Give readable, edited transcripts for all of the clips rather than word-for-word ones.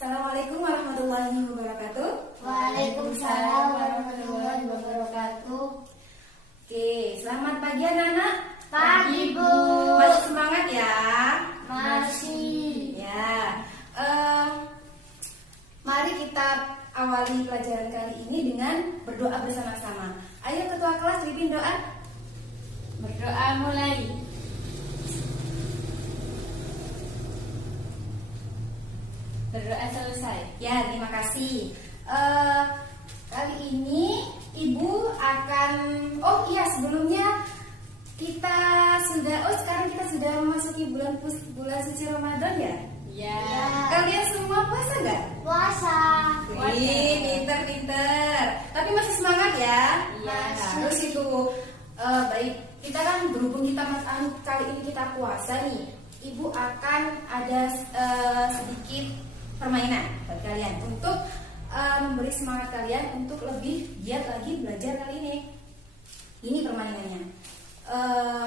Assalamualaikum warahmatullahi wabarakatuh. Waalaikumsalam warahmatullahi wabarakatuh. Oke, selamat pagi anak-anak. Pagi, Bu. Masih semangat ya? Masih. Ya. Mari kita awali pelajaran kali ini dengan berdoa bersama-sama. Ayo ketua kelas pimpin doa. Berdoa mulai. Berdoa selesai. Ya, terima kasih. Kali ini Ibu akan sebelumnya sekarang kita sudah memasuki bulan suci Ramadan ya? Ya. Kalian semua puasa nggak? Puasa. Wih, pinter. Tapi masih semangat ya? Iya. Harus itu. Baik, kita kan berhubung kali ini kita puasa nih. Ibu akan ada sedikit permainan buat kalian untuk memberi semangat kalian untuk lebih giat lagi belajar kali ini. Ini permainannya.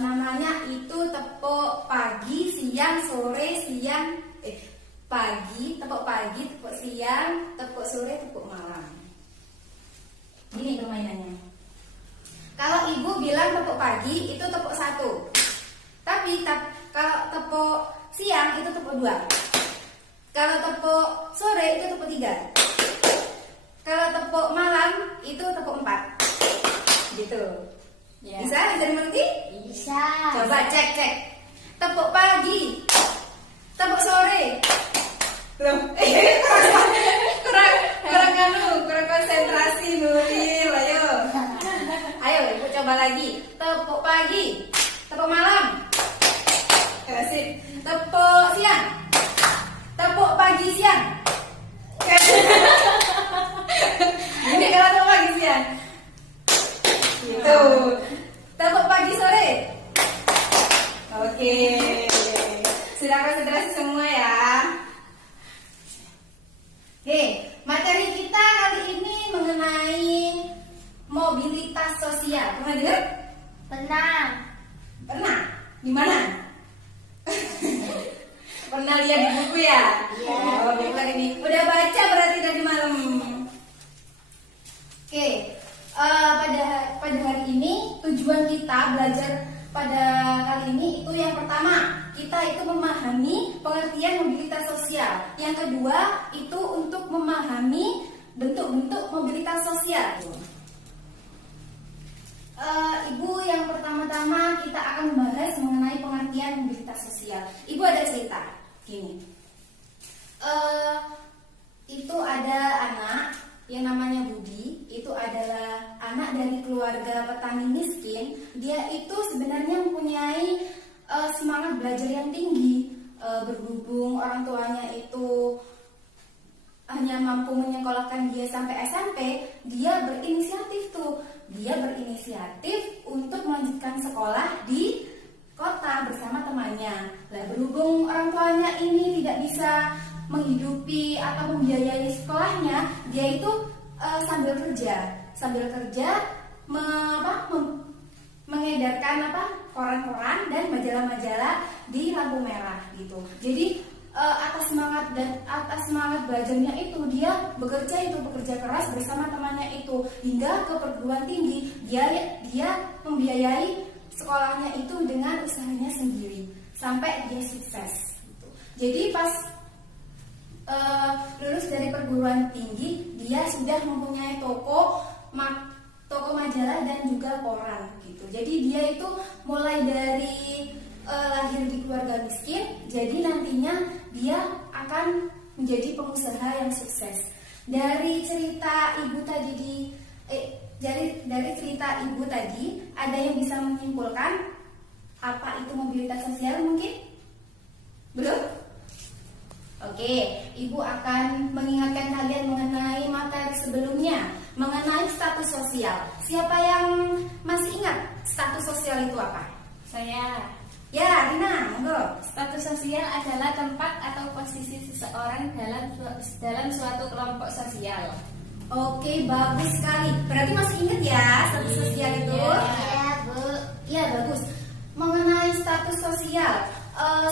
Namanya itu tepuk pagi, siang, sore, tepuk pagi, tepuk siang, tepuk sore, tepuk malam. Ini permainannya. Kalau ibu bilang tepuk pagi itu tepuk 1. Tapi kalau tepuk siang itu tepuk 2. Kalau tepuk sore itu tepuk 3. Kalau tepuk malam itu tepuk 4. Gitu. Ya. Bisa dimengerti? Bisa. Coba cek. Tepuk pagi. Tepuk sore. Belum. kurang konsentrasi Nuril. Ayo ibu coba lagi. Tepuk pagi. Tepuk malam. Sip. Tepuk siang. Tepuk pagi siang. Ini kalau tepuk pagi siang. Gitu. Tepuk pagi sore. Oke. Sudah konsentrasi semua ya. Oke, materi kita kali ini mengenai mobilitas sosial. Pernah dengar? Pernah? Di mana? Pernah lihat di buku ya? Iya. Oh, baiklah ini. Udah baca berarti tadi malam. Oke, pada hari ini tujuan kita belajar pada kali ini itu yang pertama, kita itu memahami pengertian mobilitas sosial. Yang kedua, itu untuk memahami bentuk-bentuk mobilitas sosial. Ibu, yang pertama-tama kita akan membahas mengenai pengertian mobilitas sosial. Ibu ada cerita gini. Itu ada anak yang namanya Budi. Itu adalah anak dari keluarga petani miskin. Dia itu sebenarnya mempunyai semangat belajar yang tinggi. Berhubung orang tuanya itu hanya mampu menyekolahkan dia sampai SMP, dia berinisiatif untuk melanjutkan sekolah di kota bersama temannya. Nah, berhubung orang tuanya ini tidak bisa menghidupi atau membiayai sekolahnya, dia itu sambil kerja mengedarkan koran-koran dan majalah-majalah di lampu merah gitu. Jadi atas semangat belajarnya itu dia bekerja keras bersama temannya itu hingga ke perguruan tinggi. Dia membiayai sekolahnya itu dengan usahanya sendiri sampai dia sukses gitu. Jadi pas lulus dari perguruan tinggi, dia sudah mempunyai toko majalah dan juga koran gitu. Jadi dia itu mulai dari lahir di keluarga miskin, jadi nantinya dia akan menjadi pengusaha yang sukses. Dari cerita ibu tadi dari cerita ibu tadi, ada yang bisa menyimpulkan apa itu mobilitas sosial mungkin? Belum? Oke, ibu akan mengingatkan kalian mengenai materi sebelumnya, mengenai status sosial. Siapa yang masih ingat status sosial itu apa? Saya. Ya, Rina, monggo. Status sosial adalah tempat atau posisi seseorang dalam suatu kelompok sosial. Oke, bagus sekali. Berarti masih ingat ya status sosial itu? Iya, Bu. Iya, bagus. Mengenai status sosial,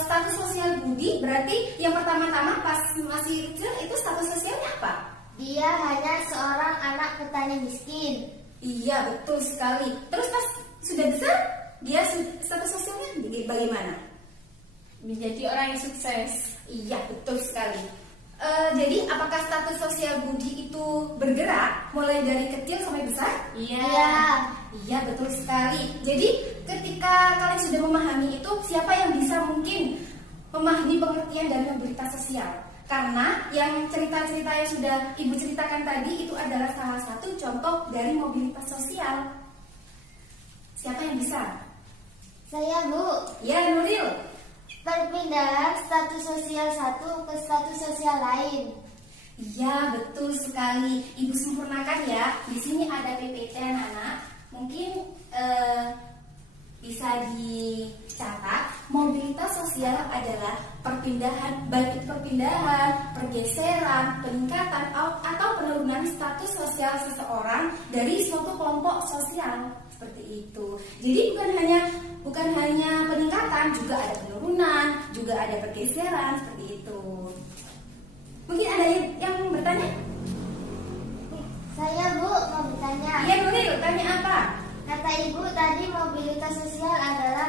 status sosial Budi berarti yang pertama-tama pas masih kecil itu status sosialnya apa? Dia hanya seorang anak petani miskin. Iya, betul sekali. Terus pas sudah besar, dia status sosialnya bagaimana? Menjadi orang yang sukses. Iya, betul sekali. Jadi apakah status sosial Budi itu bergerak mulai dari kecil sampai besar? Iya. Iya, betul sekali. Jadi ketika kalian sudah memahami itu, siapa yang bisa mungkin memahami pengertian dari mobilitas sosial? Karena yang cerita-cerita yang sudah Ibu ceritakan tadi itu adalah salah satu contoh dari mobilitas sosial. Siapa yang bisa? Saya, Bu. Ya, Nuril. Perpindahan status sosial satu ke status sosial lain. Iya, betul sekali. Ibu sempurnakan ya. Di sini ada PPT anak-anak. Mungkin bisa dicatat. Mobilitas sosial adalah perpindahan, baik itu perpindahan, pergeseran, peningkatan atau penurunan status sosial seseorang dari suatu kelompok sosial. Seperti itu. Jadi bukan hanya peningkatan, juga ada penurunan, juga ada pergeseran seperti itu. Mungkin ada yang bertanya? Saya, Bu, mau bertanya. Iya, Nuril, tanya apa? Kata Ibu tadi mobilitas sosial adalah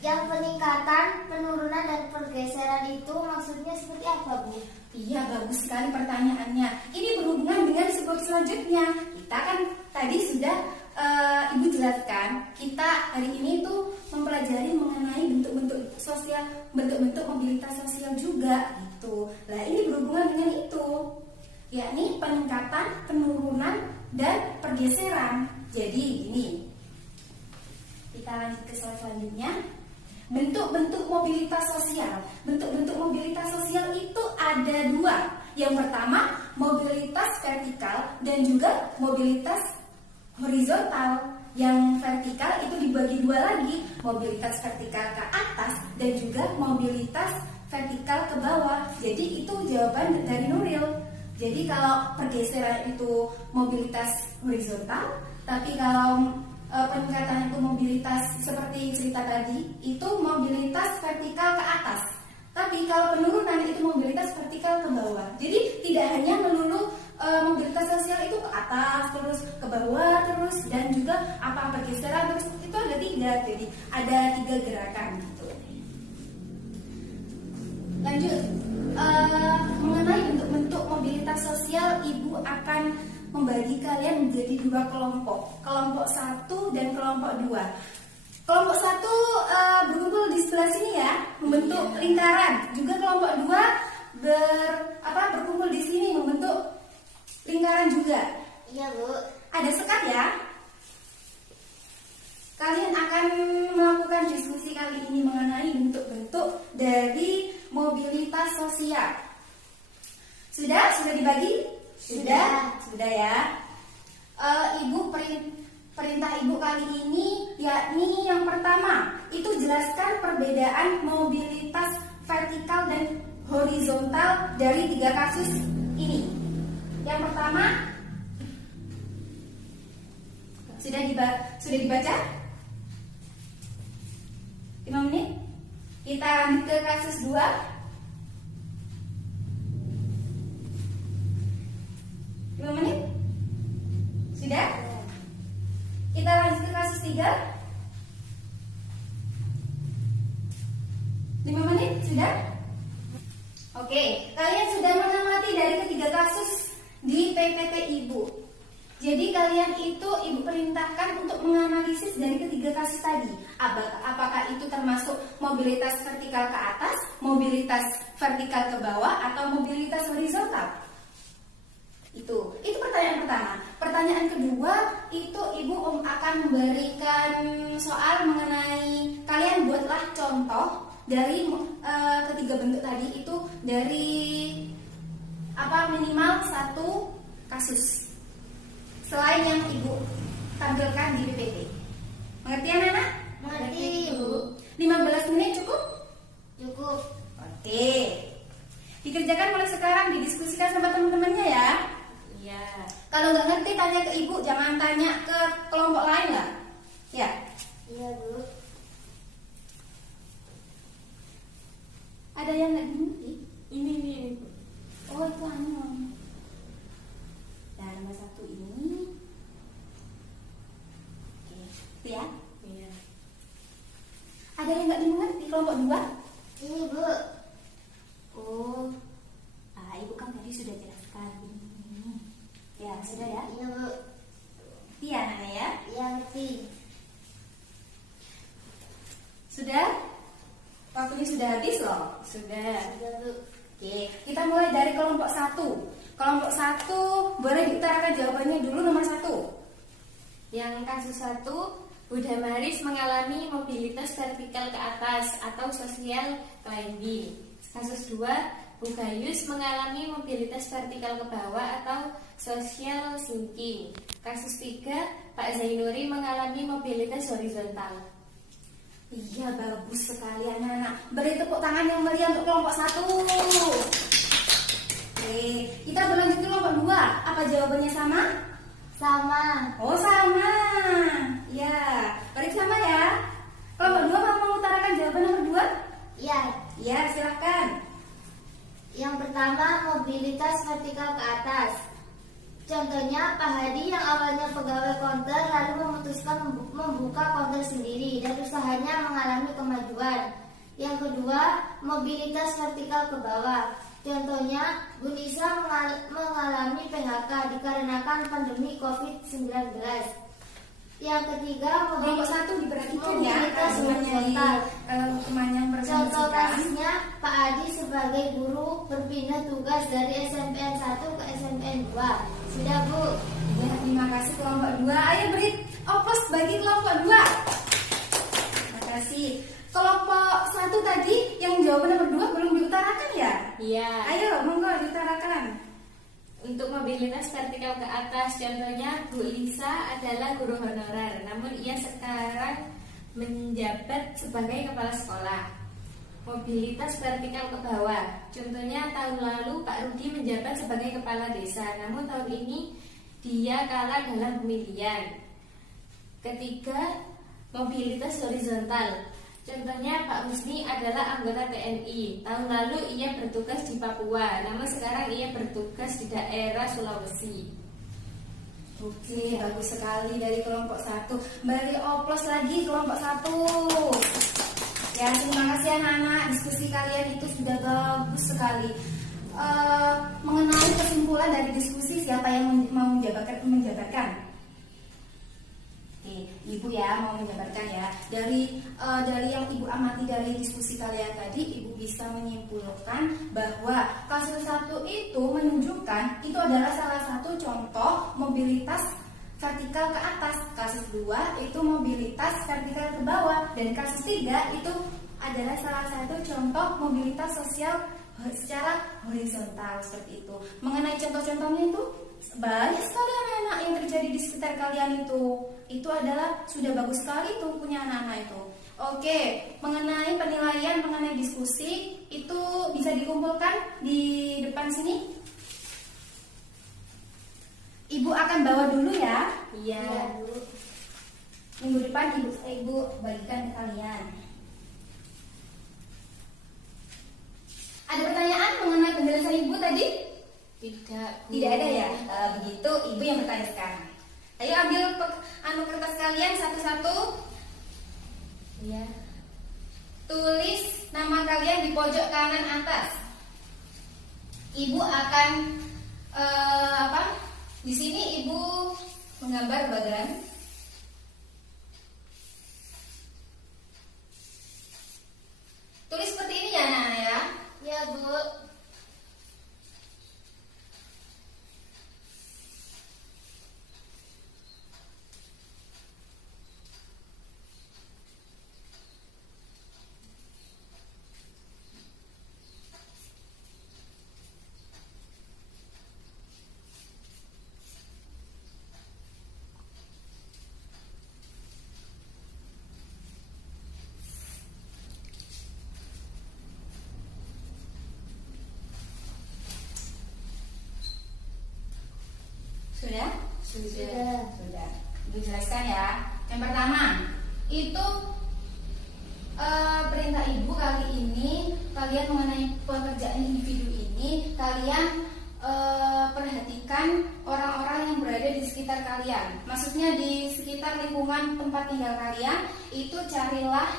yang peningkatan, penurunan dan pergeseran itu maksudnya seperti apa, Bu? Iya, bagus sekali pertanyaannya. Ini berhubungan dengan selanjutnya. Kita kan tadi sudah Ibu jelaskan, kita hari ini tuh mempelajari mengenai bentuk-bentuk sosial, bentuk-bentuk mobilitas sosial juga gitu. Nah, ini berhubungan dengan itu, yakni peningkatan, penurunan dan pergeseran. Jadi gini, kita lanjut ke slide selanjutnya. Bentuk-bentuk mobilitas sosial. Bentuk-bentuk mobilitas sosial itu ada dua. Yang pertama, mobilitas vertikal dan juga mobilitas horizontal. Yang vertikal itu dibagi dua lagi, mobilitas vertikal ke atas dan juga mobilitas vertikal ke bawah. Jadi itu jawaban dari Nuril. Jadi kalau pergeseran itu mobilitas horizontal, tapi kalau peningkatan itu mobilitas seperti cerita tadi itu mobilitas vertikal ke atas. Tapi kalau penurunan itu mobilitas vertikal ke bawah. Jadi tidak hanya melulu mobilitas sosial itu ke atas terus ke bawah terus dan juga apa pergeseran terus, itu ada tiga. Jadi ada 3 gerakan gitu. Lanjut, mengenai bentuk-bentuk mobilitas sosial, Ibu akan membagi kalian menjadi 2 kelompok. Kelompok 1 dan kelompok 2. Kelompok 1 berkumpul di sebelah sini ya, membentuk lingkaran. Juga kelompok 2 berkumpul di sini membentuk lingkaran juga. Iya, Bu. Ada sekat ya. Kalian akan melakukan diskusi kali ini mengenai bentuk-bentuk dari mobilitas sosial. Sudah dibagi? Sudah ya. Ibu perintah Ibu kali ini yakni yang pertama itu jelaskan perbedaan mobilitas vertikal dan horizontal dari 3 kasus ini. Yang pertama sudah dibaca? 5 menit. Kita lanjut ke kasus 2. 5 menit. Sudah? Kita lanjut ke kasus 3. 5 menit. Sudah? Oke, kalian sudah mengamati dari ketiga kasus di PPT Ibu. Jadi kalian itu Ibu perintahkan untuk menganalisis dari ketiga kasus tadi. Apakah itu termasuk mobilitas vertikal ke atas, mobilitas vertikal ke bawah, atau mobilitas horizontal? Itu pertanyaan pertama. Pertanyaan kedua itu Ibu akan memberikan soal mengenai, kalian buatlah contoh dari ketiga bentuk tadi itu dari minimal 1 kasus selain yang Ibu tampilkan di PPT. Mengerti anak-anak? Mengerti, Bu. 15 menit cukup? Cukup. Oke. Dikerjakan mulai sekarang, didiskusikan sama teman-temannya ya. Iya. Kalau nggak ngerti tanya ke Ibu, jangan tanya ke kelompok lain lah. Ya. Iya, Bu. Ada yang nggak dimengerti? Ini. Oh itu anu. Nah nomor 1 ini. Oke, itu ya. Iya. Ada yang nggak dimengerti kelompok 2? Ini Bu. Oh, ibu kan tadi sudah jelaskan ini. Ya sudah ya. Iya Bu. Iya anaknya ya. Iya ngerti. Sudah? Waktunya sudah habis loh. Sudah. Sudah Bu. Oke, kita mulai dari kelompok 1. Kelompok 1 boleh diutarakan jawabannya dulu nomor 1. Yang kasus 1, Budha Maris mengalami mobilitas vertikal ke atas atau social climbing. Kasus 2, Bu Gayus mengalami mobilitas vertikal ke bawah atau social sinking. Kasus 3, Pak Zainuri mengalami mobilitas horizontal. Iya, bagus sekali anak-anak. Beri tepuk tangan yang meriah untuk kelompok 1. Oke, kita berlanjut ke kelompok 2. Apa jawabannya sama? Sama. Oh, sama. Ya, beri sama ya. Kelompok 2 mau mengutarakan jawaban nomor 2? Iya. Ya, silakan. Yang pertama, mobilitas vertikal ke atas. Contohnya, Pak Hadi yang awalnya pegawai konter lalu memutuskan membuka konter sendiri dan usahanya mengalami kemajuan. Yang kedua, mobilitas vertikal ke bawah. Contohnya, Bu Nisa mengalami PHK dikarenakan pandemi COVID-19. Yang ketiga, Kelompok 1 diperhatikan ya. mobilitas Semuanya horizontal. kemana yang Contoh presentasikan. kasusnya, Pak Adi sebagai guru berpindah tugas dari SMPN 1 ke SMPN 2. Sudah Bu. Ya, terima kasih kelompok 2. Ayo beri oplos bagi kelompok 2. Terima kasih. Kelompok 1 tadi yang jawaban nomor 2 belum diutarakan ya? Iya. Ayo, monggo diutarakan. Untuk mobilitas vertikal ke atas, contohnya Bu Lisa adalah guru honorer, namun ia sekarang menjabat sebagai kepala sekolah. Mobilitas vertikal ke bawah, contohnya tahun lalu Pak Rudi menjabat sebagai kepala desa, namun tahun ini dia kalah dalam pemilihan. Ketiga, mobilitas horizontal. Contohnya Pak Husni adalah anggota TNI. Tahun lalu ia bertugas di Papua, namun sekarang ia bertugas di daerah Sulawesi. Oke, bagus sekali dari kelompok 1. Beri oplos lagi kelompok 1. Ya, terima kasih anak-anak. Diskusi kalian itu sudah bagus sekali. Mengenai kesimpulan dari diskusi, siapa yang mau menjabarkan? Oke, Ibu ya mau menjabarkan ya. Dari yang Ibu amati dari diskusi kalian tadi, Ibu bisa menyimpulkan bahwa kasus 1 itu menunjukkan itu adalah salah satu contoh mobilitas vertikal ke atas. Kasus 2 itu mobilitas vertikal ke bawah, dan kasus 3 itu adalah salah satu contoh mobilitas sosial secara horizontal seperti itu. Mengenai contoh-contohnya itu banyak sekali anak-anak yang terjadi di sekitar kalian itu adalah sudah bagus sekali tuh punya anak-anak itu. Oke, mengenai penilaian, mengenai diskusi itu bisa dikumpulkan di depan sini. Ibu akan bawa dulu ya. Iya. Bu. Minggu depan ibu bagikan ke kalian. Ada pertanyaan mengenai penjelasan Ibu tadi? Tidak. Tidak ada ya? Begitu, Ibu yang bertanya sekarang. Ayo ambil kertas kalian satu-satu. Iya. Tulis nama kalian di pojok kanan atas. Ibu akan di sini Ibu menggambar bagan. Tulis seperti ini ya anak-anak ya. Ya Bu. Sudah? Sudah. Sudah. Ibu jelaskan ya. Yang pertama, itu perintah ibu kali ini kalian mengenai pekerjaan individu ini kalian perhatikan orang-orang yang berada di sekitar kalian. Maksudnya di sekitar lingkungan tempat tinggal kalian itu carilah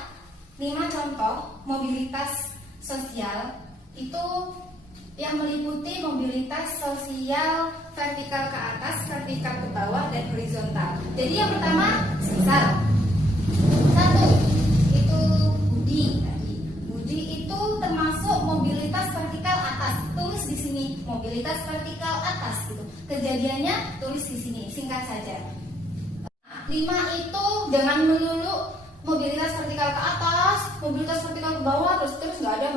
5 contoh mobilitas sosial itu yang meliputi mobilitas sosial vertikal ke atas, vertikal ke bawah, dan horizontal. Jadi yang pertama semisal 1 itu Budi. Budi itu termasuk mobilitas vertikal atas. Tulis di sini mobilitas vertikal atas gitu. Kejadiannya tulis di sini, singkat saja. 5 itu jangan melulu mobilitas vertikal ke atas, mobilitas vertikal ke bawah, terus nggak ada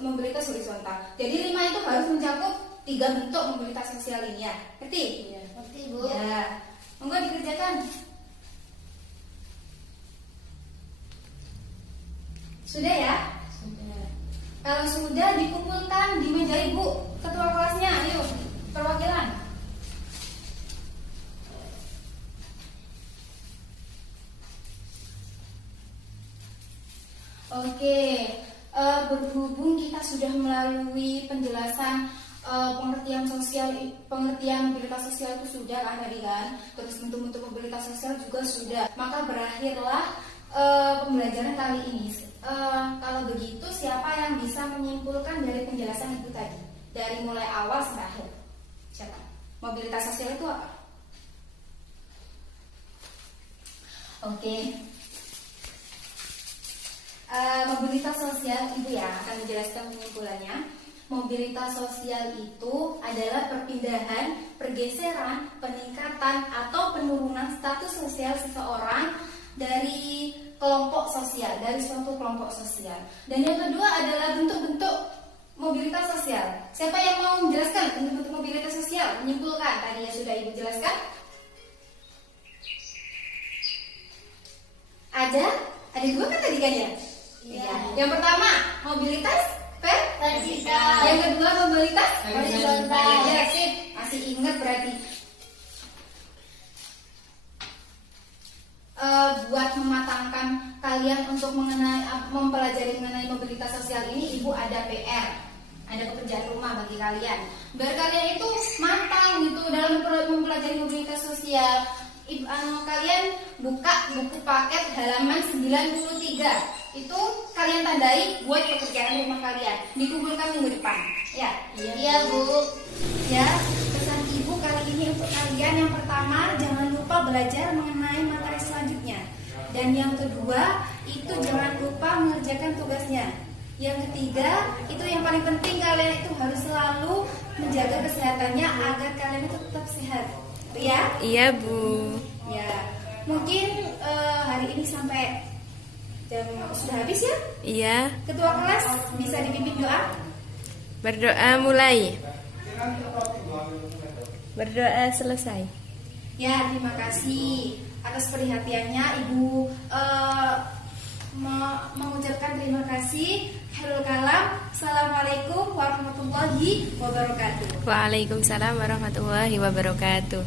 mobilitas horizontal. Jadi 5 itu harus mencakup 3 bentuk mobilitas sosial ini ya. Ngerti? Iya, ngerti Bu. Ya. Monggo dikerjakan. Sudah ya? Sudah. Kalau sudah dikumpulkan di meja ibu, ketua kelasnya, ayo perwakilan. Oke, berhubung kita sudah melalui penjelasan pengertian mobilitas sosial itu sudah kan tadi kan, terus bentuk-bentuk mobilitas sosial juga sudah, maka berakhirlah pembelajaran kali ini. Kalau begitu, siapa yang bisa menyimpulkan dari penjelasan ibu tadi, dari mulai awal sampai akhir? Siapa? Mobilitas sosial itu apa? Oke. Mobilitas sosial ibu ya akan menjelaskan penyimpulannya. Mobilitas sosial itu adalah perpindahan, pergeseran, peningkatan atau penurunan status sosial seseorang dari kelompok sosial, dari suatu kelompok sosial. Dan yang kedua adalah bentuk-bentuk mobilitas sosial. Siapa yang mau menjelaskan bentuk-bentuk mobilitas sosial? Menyimpulkan tadi yang sudah ibu jelaskan? Ada 2 kan tadi kan ya? Iya. Yang pertama mobilitas Vertikal. yang kedua mobilitas Horizontal. Ya sip, masih ingat berarti. Buat mematangkan kalian untuk mempelajari mengenai mobilitas sosial ini, ibu ada PR, ada pekerjaan rumah bagi kalian. Biar kalian itu matang gitu dalam mempelajari mobilitas sosial. Kalian buka buku paket halaman 93. Itu kalian tandai buat pekerjaan rumah kalian. Dikumpulkan minggu depan. Ya. Iya Bu. Ya, pesan ibu kali ini untuk kalian, yang pertama jangan lupa belajar mengenai materi selanjutnya. Dan yang kedua itu jangan lupa mengerjakan tugasnya. Yang ketiga itu yang paling penting, kalian itu harus selalu menjaga kesehatannya agar kalian itu tetap sehat. Ya? Iya Bu. Ya. Mungkin hari ini sampai jam sudah habis ya? Iya. Ketua kelas bisa dipimpin doa? Berdoa mulai. Berdoa selesai. Ya, terima kasih atas perhatiannya Ibu. Mengucapkan terima kasih. Khairul kalam. Assalamualaikum warahmatullahi wabarakatuh. Waalaikumsalam warahmatullahi wabarakatuh.